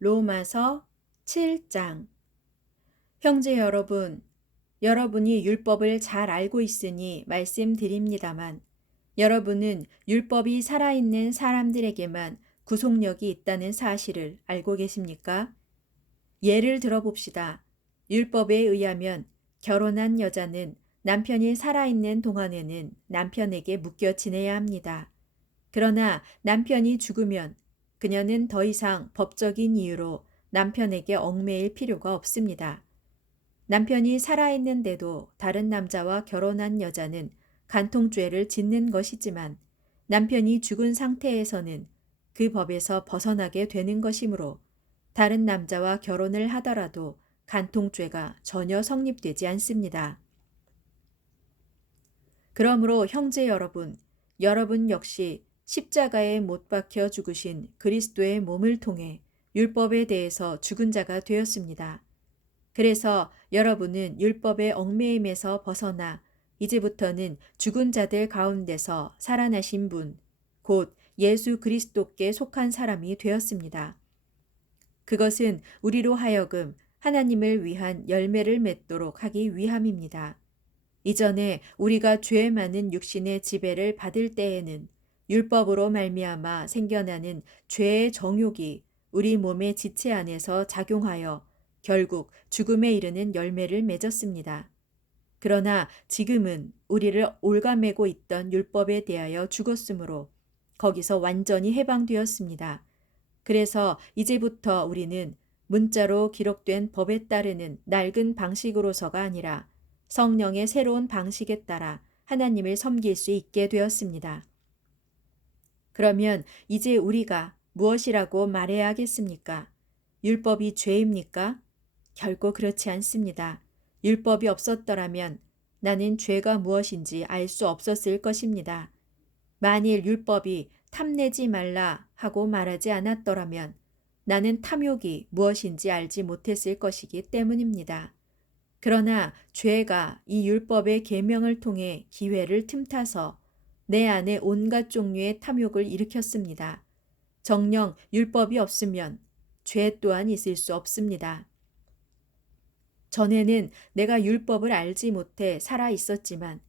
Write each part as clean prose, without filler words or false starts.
로마서 7장. 형제 여러분, 여러분이 율법을 잘 알고 있으니 말씀드립니다만, 여러분은 율법이 살아있는 사람들에게만 구속력이 있다는 사실을 알고 계십니까? 예를 들어봅시다. 율법에 의하면 결혼한 여자는 남편이 살아있는 동안에는 남편에게 묶여 지내야 합니다. 그러나 남편이 죽으면 그녀는 더 이상 법적인 이유로 남편에게 얽매일 필요가 없습니다. 남편이 살아있는데도 다른 남자와 결혼한 여자는 간통죄를 짓는 것이지만 남편이 죽은 상태에서는 그 법에서 벗어나게 되는 것이므로 다른 남자와 결혼을 하더라도 간통죄가 전혀 성립되지 않습니다. 그러므로 형제 여러분, 여러분 역시 십자가에 못 박혀 죽으신 그리스도의 몸을 통해 율법에 대해서 죽은 자가 되었습니다. 그래서 여러분은 율법의 얽매임에서 벗어나 이제부터는 죽은 자들 가운데서 살아나신 분, 곧 예수 그리스도께 속한 사람이 되었습니다. 그것은 우리로 하여금 하나님을 위한 열매를 맺도록 하기 위함입니다. 이전에 우리가 죄 많은 육신의 지배를 받을 때에는 율법으로 말미암아 생겨나는 죄의 정욕이 우리 몸의 지체 안에서 작용하여 결국 죽음에 이르는 열매를 맺었습니다. 그러나 지금은 우리를 올가매고 있던 율법에 대하여 죽었으므로 거기서 완전히 해방되었습니다. 그래서 이제부터 우리는 문자로 기록된 법에 따르는 낡은 방식으로서가 아니라 성령의 새로운 방식에 따라 하나님을 섬길 수 있게 되었습니다. 그러면 이제 우리가 무엇이라고 말해야 하겠습니까? 율법이 죄입니까? 결코 그렇지 않습니다. 율법이 없었더라면 나는 죄가 무엇인지 알 수 없었을 것입니다. 만일 율법이 탐내지 말라 하고 말하지 않았더라면 나는 탐욕이 무엇인지 알지 못했을 것이기 때문입니다. 그러나 죄가 이 율법의 계명을 통해 기회를 틈타서 내 안에 온갖 종류의 탐욕을 일으켰습니다. 정녕 율법이 없으면 죄 또한 있을 수 없습니다. 전에는 내가 율법을 알지 못해 살아 있었지만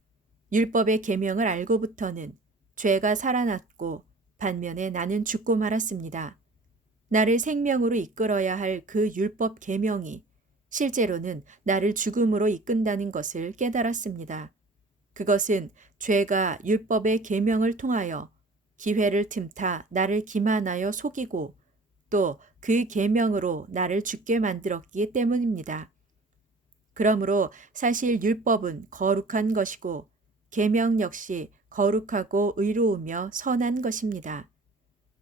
율법의 계명을 알고부터는 죄가 살아났고 반면에 나는 죽고 말았습니다. 나를 생명으로 이끌어야 할 그 율법 계명이 실제로는 나를 죽음으로 이끈다는 것을 깨달았습니다. 그것은 죄가 율법의 계명을 통하여 기회를 틈타 나를 기만하여 속이고 또 그 계명으로 나를 죽게 만들었기 때문입니다. 그러므로 사실 율법은 거룩한 것이고 계명 역시 거룩하고 의로우며 선한 것입니다.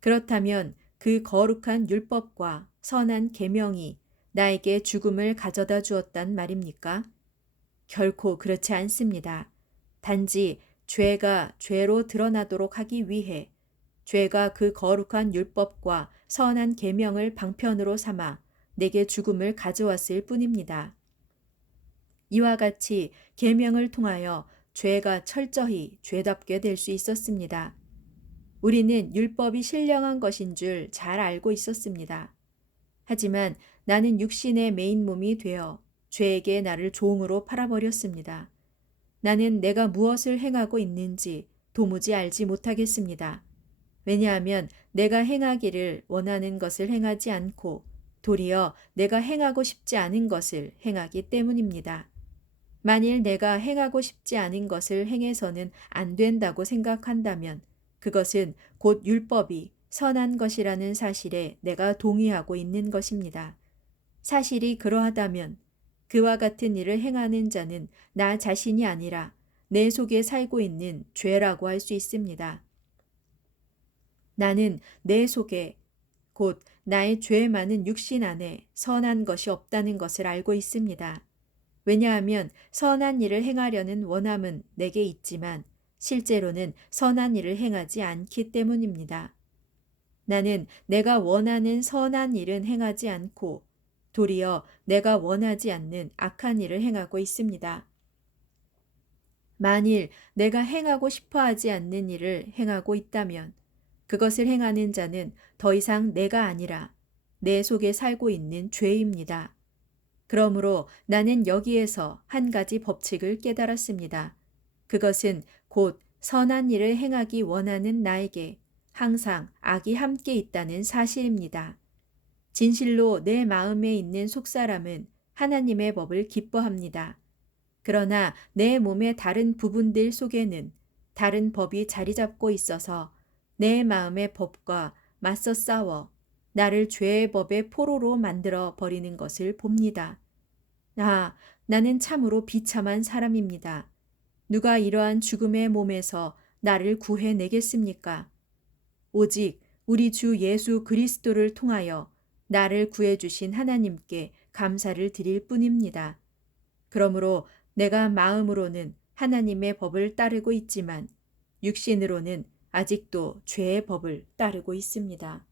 그렇다면 그 거룩한 율법과 선한 계명이 나에게 죽음을 가져다 주었단 말입니까? 결코 그렇지 않습니다. 단지 죄가 죄로 드러나도록 하기 위해 죄가 그 거룩한 율법과 선한 계명을 방편으로 삼아 내게 죽음을 가져왔을 뿐입니다. 이와 같이 계명을 통하여 죄가 철저히 죄답게 될 수 있었습니다. 우리는 율법이 신령한 것인 줄 잘 알고 있었습니다. 하지만 나는 육신의 메인 몸이 되어 죄에게 나를 종으로 팔아버렸습니다. 나는 내가 무엇을 행하고 있는지 도무지 알지 못하겠습니다. 왜냐하면 내가 행하기를 원하는 것을 행하지 않고 도리어 내가 행하고 싶지 않은 것을 행하기 때문입니다. 만일 내가 행하고 싶지 않은 것을 행해서는 안 된다고 생각한다면 그것은 곧 율법이 선한 것이라는 사실에 내가 동의하고 있는 것입니다. 사실이 그러하다면 그와 같은 일을 행하는 자는 나 자신이 아니라 내 속에 살고 있는 죄라고 할 수 있습니다. 나는 내 속에 곧 나의 죄 많은 육신 안에 선한 것이 없다는 것을 알고 있습니다. 왜냐하면 선한 일을 행하려는 원함은 내게 있지만 실제로는 선한 일을 행하지 않기 때문입니다. 나는 내가 원하는 선한 일은 행하지 않고 도리어 내가 원하지 않는 악한 일을 행하고 있습니다. 만일 내가 행하고 싶어 하지 않는 일을 행하고 있다면 그것을 행하는 자는 더 이상 내가 아니라 내 속에 살고 있는 죄입니다. 그러므로 나는 여기에서 한 가지 법칙을 깨달았습니다. 그것은 곧 선한 일을 행하기 원하는 나에게 항상 악이 함께 있다는 사실입니다. 진실로 내 마음에 있는 속사람은 하나님의 법을 기뻐합니다. 그러나 내 몸의 다른 부분들 속에는 다른 법이 자리 잡고 있어서 내 마음의 법과 맞서 싸워 나를 죄의 법의 포로로 만들어 버리는 것을 봅니다. 아, 나는 참으로 비참한 사람입니다. 누가 이러한 죽음의 몸에서 나를 구해내겠습니까? 오직 우리 주 예수 그리스도를 통하여 나를 구해주신 하나님께 감사를 드릴 뿐입니다. 그러므로 내가 마음으로는 하나님의 법을 따르고 있지만 육신으로는 아직도 죄의 법을 따르고 있습니다.